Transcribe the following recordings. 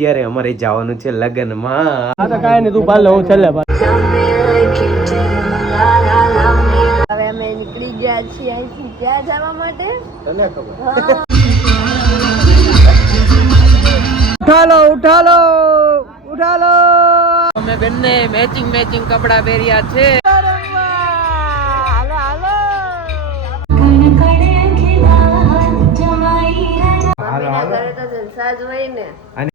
અત્યારે અમારે જવાનું છે લગ્નમાં. આ તો કાંઈ નહીં તું પાલ હું છેલ્લે હવે અમે નીકળી ગયા છીએ અહીંથી ત્યાં જવા માટે. તને ખબર. ઉઠાલો ઉઠાલો ઉઠાલો. અમે બંને મેચિંગ મેચિંગ કપડા પહેર્યા છે. મમ્મીના ઘરે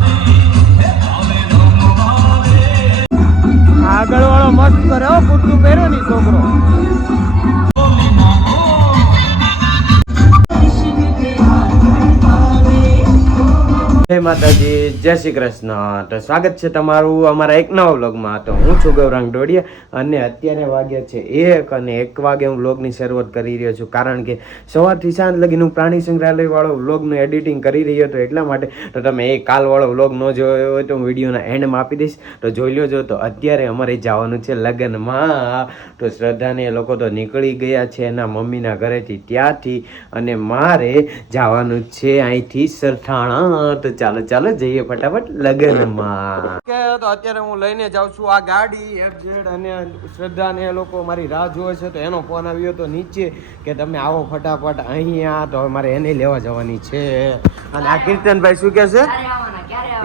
મસ્ત કર્યો કુર્તું પહેર્યો ની છોકરો. જય માતાજી, જય શ્રી કૃષ્ણ. તો સ્વાગત છે તમારું અમારા એક નવા વ્લોગમાં. તો હું છું ગૌરાંગ ડોડિયા અને અત્યારે વાગ્યા છે એક અને એક વાગે હું વ્લોગની શરૂઆત કરી રહ્યો છું. કારણ કે સવારથી સાંજ લગીને હું પ્રાણી સંગ્રહાલય વાળો વ્લોગનું એડિટિંગ કરી રહ્યો હતો એટલા માટે તો તમે એ કાલવાળો વ્લોગ ન જોયો હોય તો હું વિડીયોના એન્ડમાં આપી દઈશ. તો જોઈ લો જો તો અત્યારે અમારે જવાનું છે લગ્નમાં. તો શ્રદ્ધાને એ લોકો તો નીકળી ગયા છે એના મમ્મીના ઘરેથી ત્યાંથી અને મારે જવાનું છે અહીંથી સરથાણા. તો ચાલો ચાલો, જઈએ ફટાફટ લગ્નમાં. કે તો અત્યારે હું લઈને જાઉં છું આ ગાડી એફઝેડ અને શ્રદ્ધા ને એ લોકો મારી રાહ જોવે છે, તો એનો ફોન આવ્યો તો નીચે કે તમે આવો ફટાફટ અહીંયા, તો હવે મારે એને લેવા જવાની છે. અને આ કીર્તનભાઈ શું કે છે?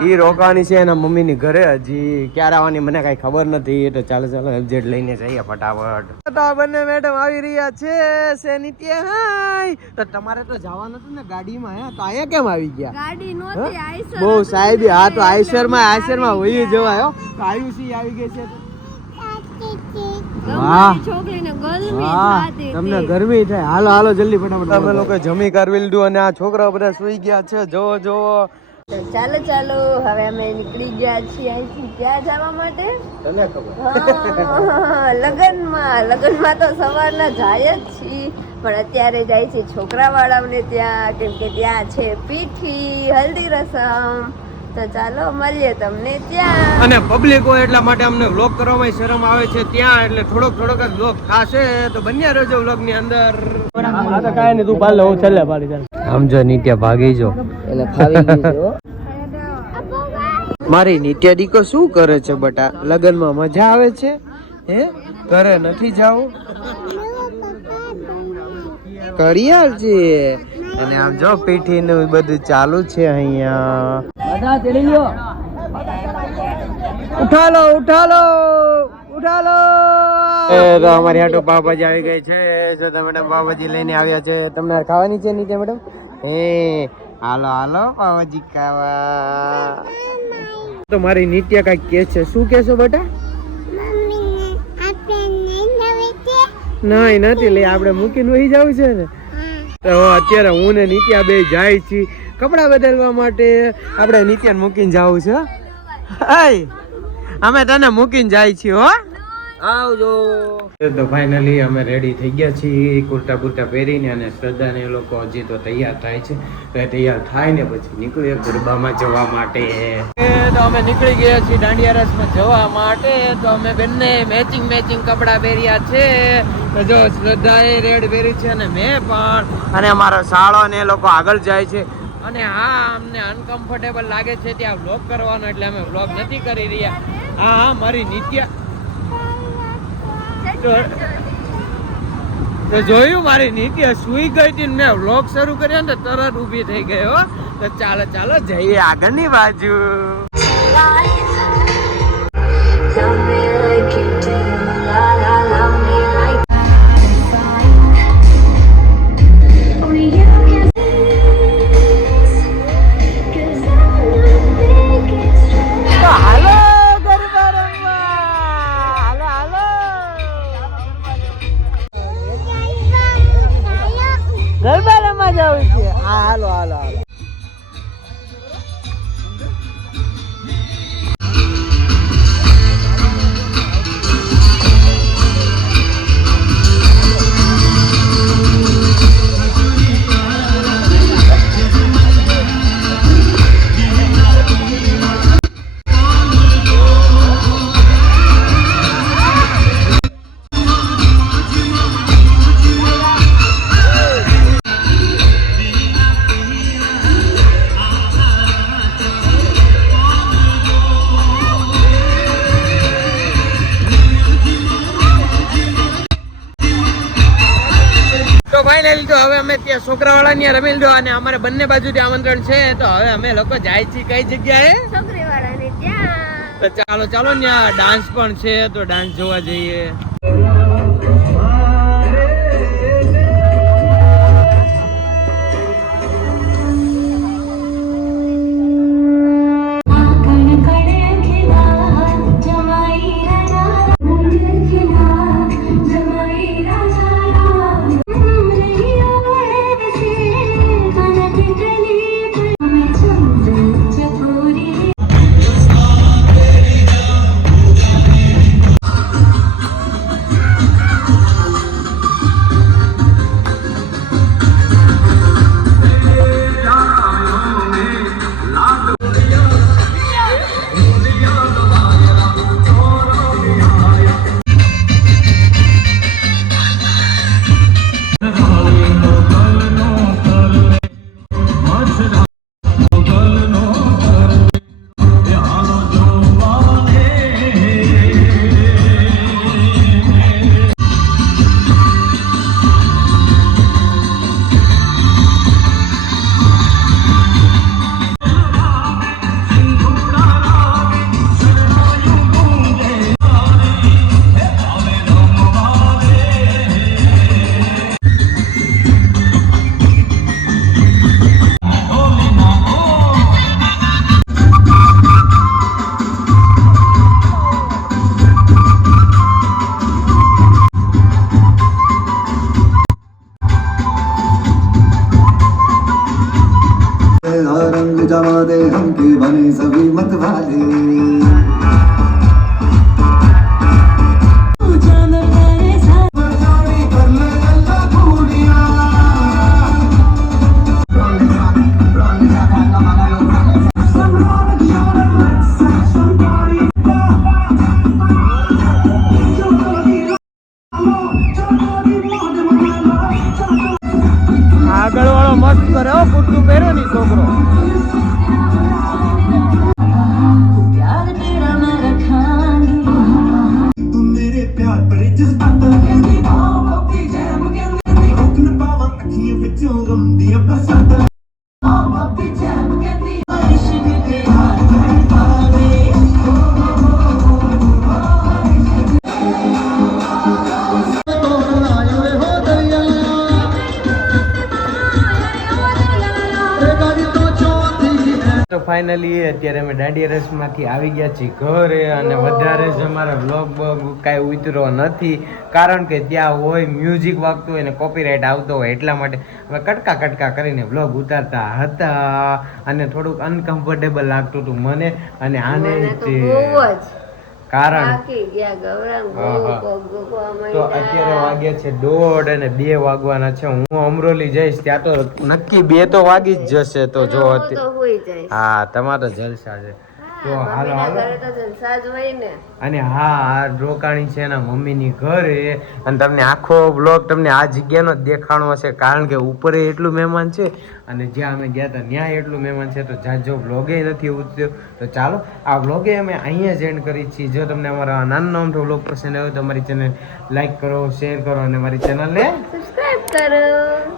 ઈ રોકાવાની છે એના મમ્મીની ઘરે. હજી ક્યારે આવવાની મને કઈ ખબર નથી. એટલે ચાલો ચાલો એફઝેડ લઈને જઈએ ફટાફટ. તો બંને મેડમ આવી રહ્યા છે. સે નિત્ય હાય. તો તમારે તો જવાનું હતું ને ગાડીમાં હે? તો અહીંયા કેમ આવી ગયા? ગાડી નહોતી આઈસર બહુ સાહેબ હા તો આઈસરમાં આઈસરમાં વહી જવાય હો. તો આયુષી આવી ગઈ છે. તમને ગરમી થાય. હાલો હાલો જલ્દી ફટાફટ તમે લોકો જમી કરવી લીધું અને આ છોકરા બધા સુઈ ગયા છે. જોવો જોવો તો ચાલો ચાલો હવે અમે નીકળી ગયા છીએ અહીંથી. ત્યાં જવા માટે? તને ખબર. હા, લગનમાં. લગનમાં તો સવારના જાય જ છીએ. પણ અત્યારે જાય છે છોકરાવાળાઓને ત્યાં કેમ કે ત્યાં છે પીઠી હલ્દી રસમ. તો ચાલો મળીએ તમને ત્યાં. અને પબ્લિક હોય એટલા માટે અમને વ્લોગ કરવામાં શરમ આવે છે ત્યાં એટલે થોડોક થોડોક જ વ્લોગ થશે. તો બન્યા રહેજો વ્લોગની અંદર. આ તો કાંઈ નહીં તું પાલ હું છેલ્લે પાડી ચાલ આમ જો નિત્ય ભાગી જો. એટલે ફાવી ગયું મારી નિત્ય દીકો શું કરે છે બટા? લગનમાં મજા આવે છે? હે? ઘરે નથી જાવું? કરિયાલ છે અને આમ જો પીઠી નું બધું ચાલુ છે અહીંયા. બધા ચડી ગયો. ઉઠાલો ઉઠાલો ઉઠાલો. એ તો અમારી હાટો બાબાજી આવી ગઈ છે. જો તમે મેડમ પાવભાજી લઈને આવ્યા છે. તમને ખાવાની છે નીચે મેડમ? હે હાલો હાલો બાબાજી ખાવા. તો મારી નિત્ય કંઈક કે છે. શું કે છો બેટા? નહીં, નથી. લે, આપણે મૂકીને વહી જવું છે ને. તો અત્યારે હું ને નિત્યા બે જાય છીએ કપડા બદલવા માટે. આપણે નિત્યાને મૂકીને જવું છે હાય અમે તને મૂકીને જાય છીએ, હો. આવજો. તો ફાઇનલી અમે રેડી થઈ ગયા છીએ. કુર્તા બુર્તા પહેરીને અને શ્રદ્ધા ને એ લોકો હજી તો તૈયાર થાય છે. તો તૈયાર થાય ને પછી નીકળીએ ગરબામાં જવા માટે. તો અમે નીકળી ગયા છીએ દાંડિયા રસમાં જવા માટે. તો અમે બંને મેચિંગ મેચિંગ કપડા પહેર્યા છે. તો જો શ્રદ્ધાએ રેડ પહેરી છે અને મેં પણ. અને અમારો શાળો ને એ લોકો આગળ જાય છે. અને હા અમને અનકમ્ફર્ટેબલ લાગે છે. ત્યાં વ્લોગ કરવાનો એટલે અમે વ્લોગ નથી કરી રહ્યા. હા હા મારી નિત્ય તો જોયું મારી નીતિ સુઈ ગઈ હતી મેં વ્લોગ શરૂ કર્યો ને તરત ઊભી થઈ ગયો તો ચાલો ચાલો, જઈએ આગળની બાજુ. તો ત્યાં છોકરાવાળા ત્યાં રમી લીધો અને અમારે બંને બાજુથી આમંત્રણ છે તો હવે અમે લોકો જાય છીએ કઈ જગ્યાએ? તો ચાલો ચાલો ત્યાં ડાન્સ પણ છે તો ડાન્સ જોવા જઈએ. પહેર્યો ની છોકરો તો ફાઇનલી અત્યારે અમે દાંડિયા રસમાંથી આવી ગયા છીએ ઘરે અને વધારે જ અમારા બ્લોગ કાંઈ ઉતરો નથી. કારણ કે ત્યાં હોય મ્યુઝિક વાગતું હોય ને કોપીરાઇટ આવતો હોય એટલા માટે અમે કટકા કટકા કરીને બ્લોગ ઉતારતા હતા. અને થોડુંક અનકમ્ફર્ટેબલ લાગતું હતું મને અને આને જ. કારણ તો અત્યારે વાગ્યા છે દોઢ અને બે વાગવાના છે. હું અમરોલી જઈશ ત્યાં તો નક્કી બે તો વાગી જ જશે તો જો હા તમારો જલસા છે. તો હાલો હાલો. અને હા આ રોકાણી છે એના મમ્મીની ઘરે. અને તમને આખો બ્લોગ તમને આ જગ્યાનો જ દેખાણો હશે કારણ કે ઉપરે એટલું મહેમાન છે અને જ્યાં અમે ગયા હતા ત્યાં એટલું મહેમાન છે તો જ્યાં જો બ્લોગે નથી ઉતર્યો તો ચાલો આ બ્લોગે અમે અહીંયા જ એન્ડ કરી છીએ. જો તમને અમારો આ નાનો નાનો બ્લોગ પસંદ આવ્યો તો અમારી ચેનલ લાઈક કરો શેર કરો અને મારી ચેનલને સબસ્ક્રાઇબ કરો.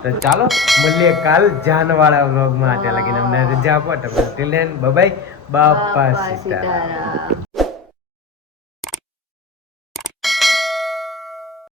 તો ચાલો મળીએ કાલ જાનવાળા બ્લોગમાં ત્યાં લગીને અમને રજા આપો તો બબાઈ બાપા બાપા સીતારામ સીતારામ